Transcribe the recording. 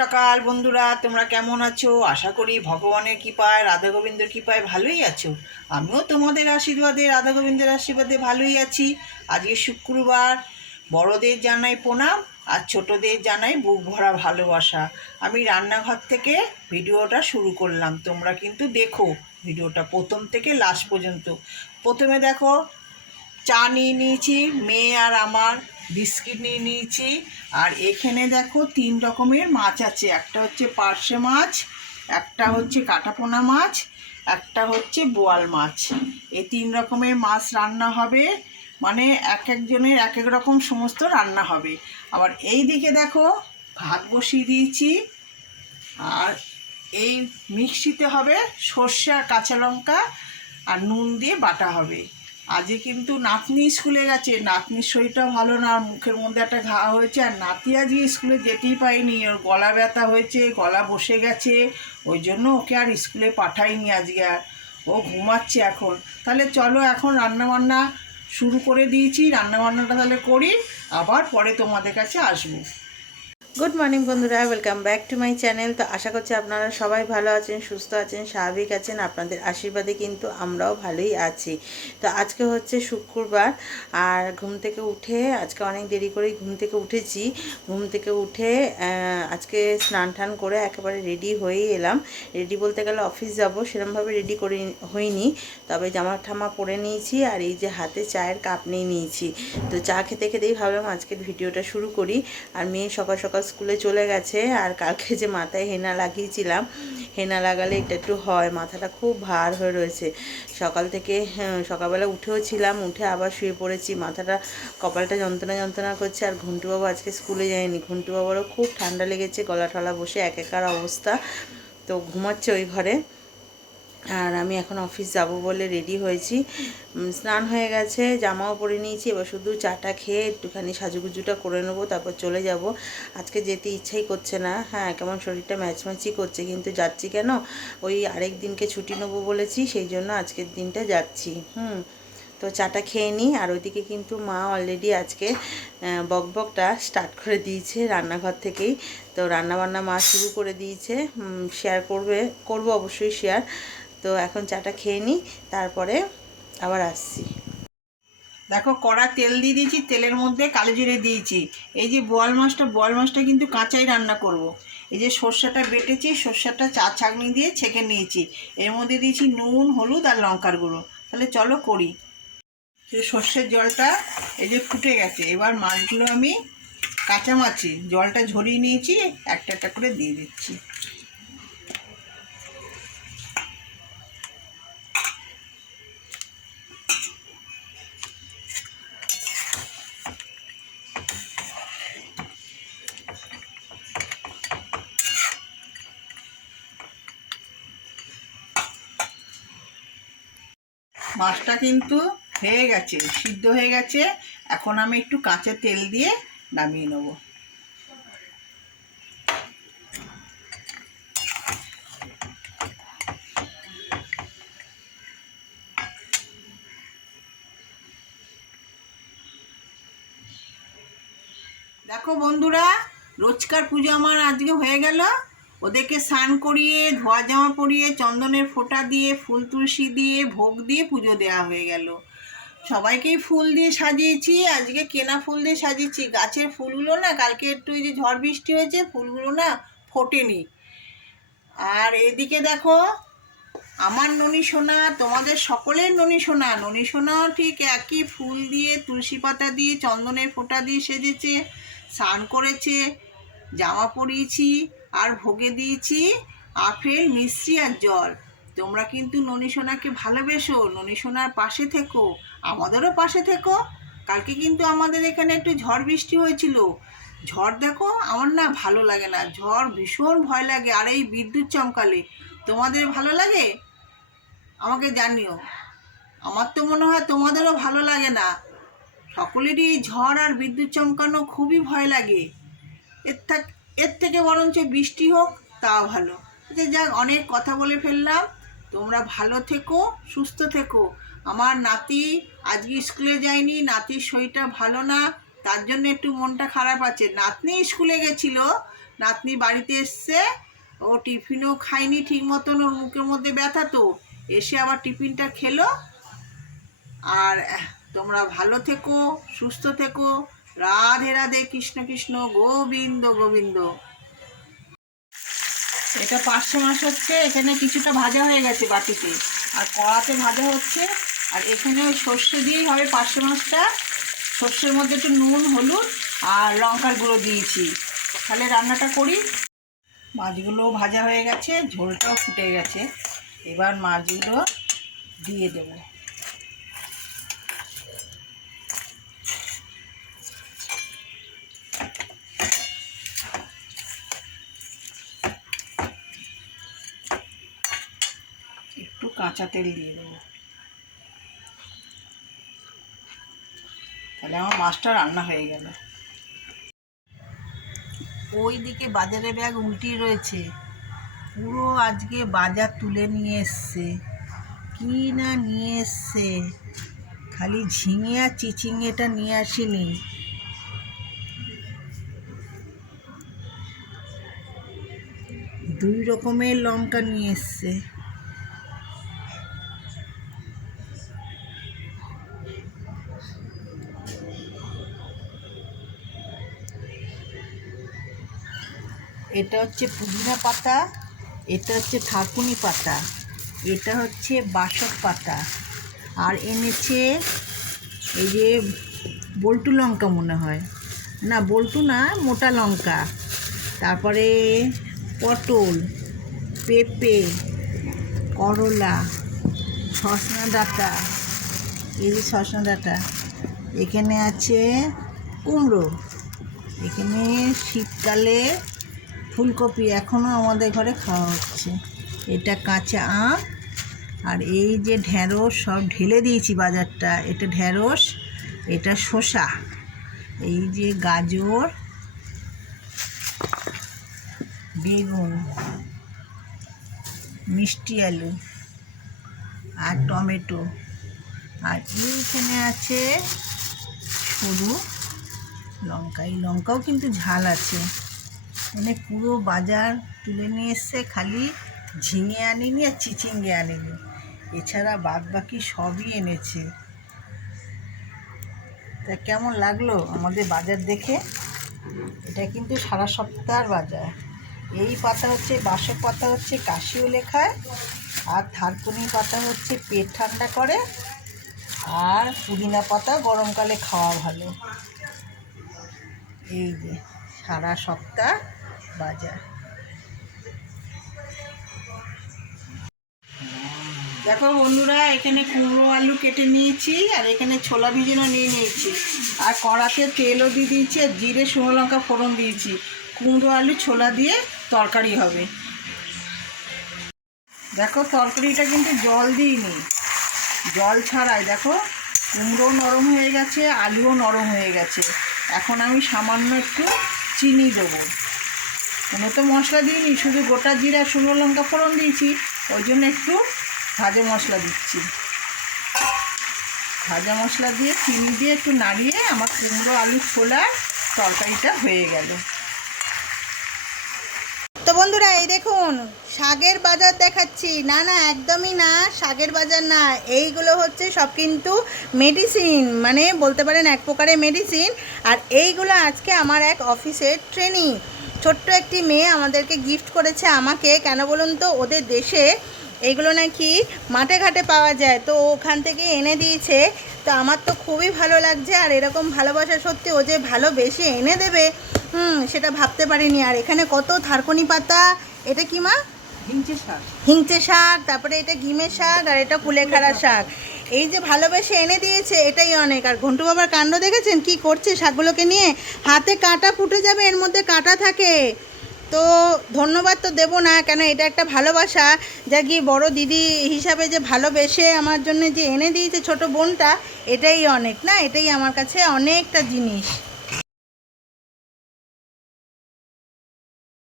সকাল বন্ধুরা, তোমরা কেমন আছো? আশা করি ভগবানের কৃপায়, রাধা গোবিন্দের কৃপায় ভালোই আছো। আমিও তোমাদের আশীর্বাদে, রাধা গোবিন্দের আশীর্বাদে ভালোই আছি। আজকে শুক্রবার, বড়দের জানাই প্রণাম আর ছোটদের জানাই বুক ভরা ভালোবাসা। আমি রান্নাঘর থেকে ভিডিওটা শুরু করলাম। তোমরা কিন্তু দেখো ভিডিওটা প্রথম থেকে লাস্ট পর্যন্ত। প্রথমে দেখো, চা নিয়ে নিয়েছি, মেয়ে আর আমার। বিস্কিট নিয়ে নিয়েছি। আর এখানে দেখো তিন রকমের মাছ আছে। একটা হচ্ছে পার্শে মাছ, একটা হচ্ছে কাটাপোনা মাছ, একটা হচ্ছে বোয়াল মাছ। এই তিন রকমের মাছ রান্না হবে। মানে এক একজনের এক এক রকম সমস্ত রান্না হবে। আবার এই দিকে দেখো ভাত বসিয়ে দিয়েছি। আর এই মিক্সিতে হবে সর্ষে আর কাঁচা লঙ্কা আর নুন দিয়ে বাটা হবে। আজকে কিন্তু নাতনি স্কুলে গেছে। নাতনির শরীরটা ভালো না, মুখের মধ্যে একটা ঘা হয়েছে, আর নাতি আজকে স্কুলে যেতেই পাইনি ওর গলা ব্যথা হয়েছে, গলা বসে গেছে, ওই জন্য ওকে আর স্কুলে পাঠাইনি আজকে আর। ও ঘুমাচ্ছে এখন। তাহলে চলো এখন রান্নাবান্না শুরু করে দিয়েছি। রান্নাবান্নাটা তাহলে করি, আবার পরে তোমাদের কাছে আসব। গুড মর্নিং বন্ধুরা welcome back to my channel তো আশা করছি আপনারা সবাই ভালো আছেন, সুস্থ আছেন, স্বাভাবিক আছেন। আপনাদের আশীর্বাদে কিন্তু আমরাও ভালোই আছি। তো আজকে হচ্ছে শুক্রবার, আর ঘুম থেকে উঠে আজকে অনেক দেরি করেই ঘুম থেকে উঠেছি। ঘুম থেকে উঠে আজকে স্নান টান করে একেবারে রেডি হয়েই এলাম। রেডি বলতে গেলে অফিস যাব সেরকমভাবে রেডি করে, হইনি। তবে জামা ঠামা পরে নিয়েছি, আর এই যে হাতে চায়ের কাপ নিয়ে নিয়েছি। তো চা খেতে খেতেই ভাবলাম আজকের ভিডিওটা শুরু করি। আর মেয়ে সকাল সকাল স্কুলে চলে গেছে আর কালকে যে মাথায় হেনা লাগিয়েছিলাম হেনা লাগালে এটা একটু হয় মাথাটা খুব ভার হয়ে রয়েছে। সকাল থেকে হ্যাঁ, সকালবেলা উঠেও ছিলাম উঠে আবার শুয়ে পড়েছি মাথাটা কপালটা যন্ত্রণা যন্ত্রণা করছে আর ঘন্টুবাবু আজকে স্কুলে যায়নি। ঘন্টুবাবুরও খুব ঠান্ডা লেগেছে গলা ঠলা বসে একাকার অবস্থা তো ঘুমাচ্ছে ওই ঘরে। আর আমি এখন অফিস যাব বলে রেডি হয়েছি। স্নান হয়ে গেছে, জামাও পরে নিয়েছি, এবার শুধু চাটা খেয়ে একটুখানি সাজুগুজুটা করে নেব, তারপর চলে যাব। আজকে যেতে ইচ্ছাই করছে না। হ্যাঁ কেমন শরীরটা ম্যাচম্যাচই করছে, কিন্তু যাচ্ছি কেন? ওই আরেক দিনকে ছুটি নেব বলেছি, সেই জন্য আজকের দিনটা যাচ্ছি। হুম, তো চাটা খেয়ে নিই, আর ওইদিকে কিন্তু মা অলরেডি আজকে বকবকটা স্টার্ট করে দিয়েছে রান্নাঘর থেকেই। তো রান্নাবান্না মা শুরু করে দিয়েছে শেয়ার করবে, করব অবশ্যই শেয়ার তো এখন চাটা খেয়ে নিই, তারপরে আবার আসছি। দেখো, কড়া তেল দিয়ে দিয়েছি, তেলের মধ্যে কালো জিরে দিয়েছি। এই যে বোয়াল মাছটা বোয়াল মাছটা কিন্তু কাঁচাই রান্না করব। এই যে সর্ষেটা বেটেছি, সর্ষেটা চা ছাঁকনি দিয়ে ছেঁকে নিয়েছি। এর মধ্যে দিয়েছি নুন, হলুদ আর লঙ্কার গুঁড়ো। তাহলে চলো করি। সর্ষের জলটা, এই যে ফুটে গেছে। এবার মাছগুলো আমি কাঁচা মাছি জলটা ঝরিয়ে নিয়েছি, একটা একটা করে দিয়ে দিচ্ছি। মাছটা কিন্তু হয়ে গেছে, সিদ্ধ হয়ে গেছে। এখন আমি একটু কাঁচা তেল দিয়ে নামিয়ে নেব। দেখো বন্ধুরা, রোজকার পুজো আমার আজকে হয়ে গেল। ওদেরকে স্নান করিয়ে, ধোয়া জামা পরিয়ে, চন্দনের ফোঁটা দিয়ে, ফুল তুলসী দিয়ে, ভোগ দিয়ে পুজো দেওয়া হয়ে গেল। সবাইকেই ফুল দিয়ে সাজিয়েছি, আজকে কেনা ফুল দিয়ে সাজিয়েছি। গাছের ফুলগুলো না, কালকে একটু যে ঝড় বৃষ্টি হয়েছে, ফুলগুলো না ফোটেনি। আর এদিকে দেখো, আমার ননী সোনা, তোমাদের সকলের ননী সোনা। ননী সোনাও ঠিক একই ফুল দিয়ে, তুলসী পাতা দিয়ে, চন্দনের ফোঁটা দিয়ে সেজেছে, স্নান করেছে, জামা পরিয়েছি। আর ভোগে দিয়েছি আপেল মিষ্টি আর জল। তোমরা কিন্তু ননী সোনাকে ভালোবেসো, ননী সোনার পাশে থেকো, আমাদেরও পাশে থেকো। কালকে কিন্তু আমাদের এখানে একটু ঝড় বৃষ্টি হয়েছিল। ঝড় দেখো, আমার না ভালো লাগে না। ঝড় ভীষণ ভয় লাগে, আর এই বিদ্যুৎ চমকালে। তোমাদের ভালো লাগে? আমাকে জানিও। আমার তো মনে হয় তোমাদেরও ভালো লাগে না। সকলেরই ঝড় আর বিদ্যুৎ চমকানো খুবই ভয় লাগে। এর থাক এর থেকে বরঞ্চ বৃষ্টি হোক, তাও ভালো। যে যাক, অনেক কথা বলে ফেললাম। তোমরা ভালো থেকো, সুস্থ থেকো। আমার নাতি আজকে স্কুলে যায়নি, নাতির শরীরটা ভালো না, তার জন্য একটু মনটা খারাপ আছে। নাতনি স্কুলে গেছিল, নাতনি বাড়িতে এসছে, ও টিফিনও খায়নি ঠিক মতন, ওর মুখের মধ্যে ব্যথা তো। এসে আবার টিফিনটা খেলো। আর তোমরা ভালো থেকো, সুস্থ থেকো। রাধে রাধে, কৃষ্ণ কৃষ্ণ, গোবিন্দ গোবিন্দ। এটা পাঁচশো মাস হচ্ছে, এখানে কিছুটা ভাজা হয়ে গেছে বাটিতে। আর কড়াতে ভাজা হচ্ছে, আর এখানে ওই সর্ষে দিয়েই হবে পাঁচশো মাছটা সর্ষের মধ্যে একটু নুন, হলুদ আর লঙ্কার গুঁড়ো দিয়েছি। তাহলে রান্নাটা করি। মাছগুলো ভাজা হয়ে গেছে, ঝোলটাও ফুটে গেছে। এবার মাছগুলো দিয়ে দেবো। কাঁচা তেল দিয়ে দেবো। তাহলে আমার মাছটা রান্না হয়ে গেল। ওই দিকে বাজারে ব্যাগ উল্টি রয়েছে। পুরো আজকে বাজার তুলে নিয়ে এসছে। কি না নিয়ে এসছে? খালি ঝিঙে আর চিচিঙেটা নিয়ে আসিনি। দুই রকমের লঙ্কা নিয়ে এসছে। এটা হচ্ছে পুদিনা পাতা, এটা হচ্ছে থাকুনি পাতা, এটা হচ্ছে বাসক পাতা, আর এনেছে এই যে বল্টু লঙ্কা মনে হয়। না, বল্টু না, মোটা লঙ্কা। তারপরে পটল, পেঁপে, করলা, সসনা ডাঁটা, এই যে সসনা ডাঁটা। এখানে আছে কুমড়ো। এখানে শীতকালে ফুলকপি এখনও আমাদের ঘরে খাওয়া হচ্ছে। এটা কাঁচা আম আর এই যে ঢ্যাঁড়স সব ঢেলে দিয়েছি বাজারটা। এটা ঢ্যাঁড়স এটা শসা, এই যে গাজর, বেগুন, মিষ্টি আলু আর টমেটো। আর এইখানে আছে সরু লঙ্কা। এই লঙ্কাও কিন্তু ঝাল আছে। মানে পুরো বাজার তুলে নিয়ে এসছে, খালি ঝিঙে আনিনি আর চিচিঙ্গে আনিনি। এছাড়া বাদ বাকি সবই এনেছে। তা কেমন লাগল আমাদের বাজার দেখে? এটা কিন্তু সারা সপ্তাহের বাজার। এই পাতা হচ্ছে বাসক পাতা হচ্ছে কাশিও লেখায়, আর থারকুনি পাতা হচ্ছে পেট ঠান্ডা করে, আর পুদিনা পাতা গরমকালে খাওয়া ভালো। এই যে সারা সপ্তাহ বাজার। দেখো বন্ধুরা, এখানে কুমড়ো আলু কেটে নিয়েছি, আর এখানে ছোলা ভিজানো নিয়ে নিয়েছি। আর কড়াতে তেলও দিয়ে দিয়েছি, আর জিরে, শুকনো লঙ্কা ফোড়ন দিয়েছি। কুমড়ো আলু ছোলা দিয়ে তরকারি হবে। দেখো, তরকারিটা কিন্তু জল দিইনি। জল ছাড়াই দেখো, কুমড়ো নরম হয়ে গেছে, আলুও নরম হয়ে গেছে। এখন আমি সামান্য একটু চিনি দেবো। কোনো তো মশলা দিইনি, শুধু গোটা জিরা, শুকনো লঙ্কা ফোড়ন দিয়েছি, ওই জন্য একটু ভাজা মশলা দিচ্ছি। ভাজা মশলা দিয়ে চিনি দিয়ে একটু নাড়িয়ে আমার কুমড়ো আলু ছোলার তরকারিটা হয়ে গেল। তো বন্ধুরা, এই দেখুন শাকের বাজার দেখাচ্ছি। না না, একদমই না শাকের বাজার না। এইগুলো হচ্ছে সব কিন্তু মেডিসিন মানে বলতে পারেন এক প্রকারের মেডিসিন আর এইগুলো আজকে আমার এক অফিসের ট্রেনিং ছোট্ট একটি মেয়ে আমাদেরকে গিফট করেছে আমাকে। কেন বলুন তো? ওদের দেশে এইগুলো নাকি মাঠে ঘাটে পাওয়া যায়। তো ওখান থেকে এনে দিয়েছে। তো আমার তো খুবই ভালো লাগছে। আর এরকম ভালোবাসা সত্যি ও যে ভালোবেসে এনে দেবে হুম সেটা ভাবতে পারিনি। আর এখানে কত থারকনি পাতা? এটা কি মা? হিংচে শাক। হিংচে শাক তারপরে এটা গিমের শাক আর এটা কুলেখাড়া শাক। এই যে ভালোবেসে এনে দিয়েছে, এটাই অনেক। আর ঘন্টু বাবার কাণ্ড দেখেছেন? কি করছে শাকগুলোকে নিয়ে? হাতে কাঁটা ফুটে যাবে, এর মধ্যে কাঁটা থাকে। তো ধন্যবাদ তো দেবো না, কেন এটা একটা ভালোবাসা। যা কি বড়ো দিদি হিসাবে যে ভালোবেসে আমার জন্য যে এনে দিয়েছে ছোট বোনটা, এটাই অনেক, না? এটাই আমার কাছে অনেকটা জিনিস।